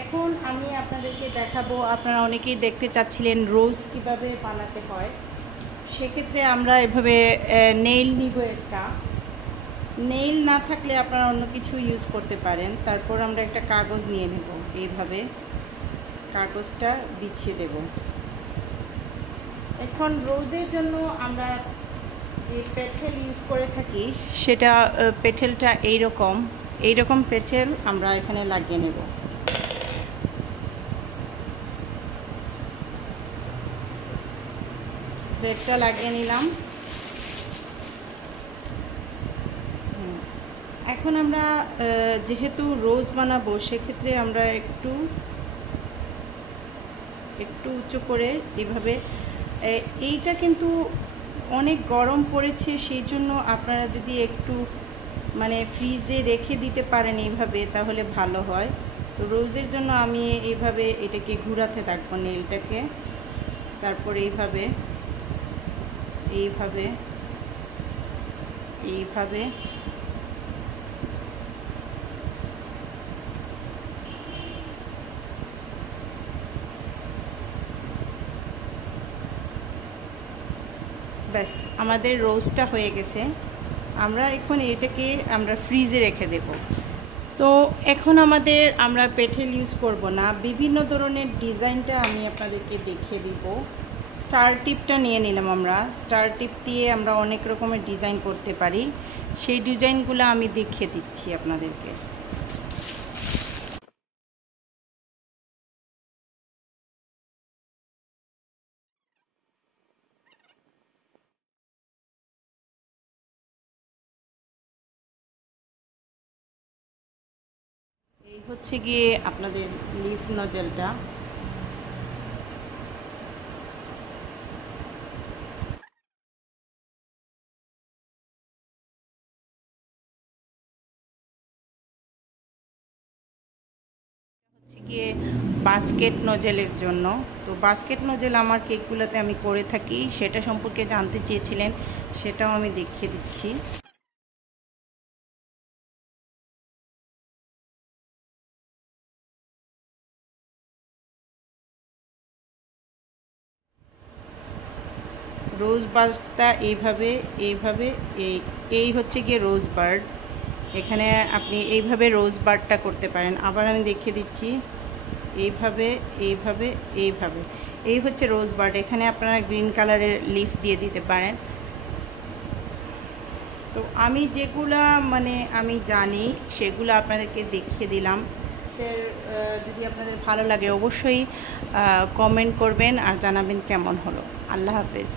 এখন আমি আপনাদেরকে দেখাবো, আপনারা অনেকেই দেখতে চাচ্ছিলেন রোজ কীভাবে বানাতে হয়। সেক্ষেত্রে আমরা এভাবে নেইল নিব একটা। নেইল না থাকলে আপনারা অন্য কিছু ইউজ করতে পারেন। তারপর আমরা একটা কাগজ নিয়ে নেব এইভাবে। কাগজটা বিছিয়ে দেব। এখন রোজের জন্য আমরা যে পেঠেল ইউজ করে থাকি, সেটা পেঠেলটা এইরকম। এইরকম পেঠেল আমরা এখানে লাগিয়ে নেব। থ্রেডটা লাগিয়ে নিলাম। এখন আমরা যেহেতু রোজ বানাবো, সেক্ষেত্রে আমরা একটু একটু উঁচু করে এভাবে এইটা কিন্তু অনেক গরম পড়েছে, সেই জন্য আপনারা যদি একটু মানে ফ্রিজে রেখে দিতে পারেন এইভাবে, তাহলে ভালো হয়। তো রোজের জন্য আমি এইভাবে এটাকে ঘুরাতে থাকব, নেলটাকে। তারপরে এইভাবে এইভাবে এইভাবে। ব্যাস, আমাদের রোজটা হয়ে গেছে। আমরা এখন এটাকে আমরা ফ্রিজে রেখে দেব। তো এখন আমাদের আমরা পেটেল ইউজ করব না। বিভিন্ন ধরনের ডিজাইনটা আমি আপনাদেরকে দেখিয়ে দিব। স্টার টিপটা নিয়ে নিলাম আমরা। স্টার টিপ দিয়ে আমরা অনেক রকমের ডিজাইন করতে পারি। সেই ডিজাইনগুলো আমি দেখিয়ে দিচ্ছি আপনাদেরকে। এই হচ্ছে গিয়ে আপনাদের লিফ নজেলটা হচ্ছে গিয়ে বাস্কেট নজেলের জন্য। তো বাস্কেট নজেল আমার কেকগুলোতে আমি করে থাকি, সেটা সম্পর্কে জানতে চেয়েছিলেন, সেটাও আমি দেখিয়ে দিচ্ছি। রোজ বার্ডটা এইভাবে এইভাবে, এই এই হচ্ছে গিয়ে রোজ বার্ড এখানে আপনি এইভাবে রোজ বার্ডটা করতে পারেন। আবার আমি দেখিয়ে দিচ্ছি। এইভাবে এইভাবে এইভাবে। এই হচ্ছে রোজ বার্ড এখানে আপনারা গ্রিন কালারের লিফ দিয়ে দিতে পারেন। তো আমি যেগুলা মানে আমি জানি, সেগুলো আপনাদেরকে দেখিয়ে দিলাম। স্যার যদি আপনাদের ভালো লাগে অবশ্যই কমেন্ট করবেন আর জানাবেন কেমন হলো। আল্লাহ হাফেজ।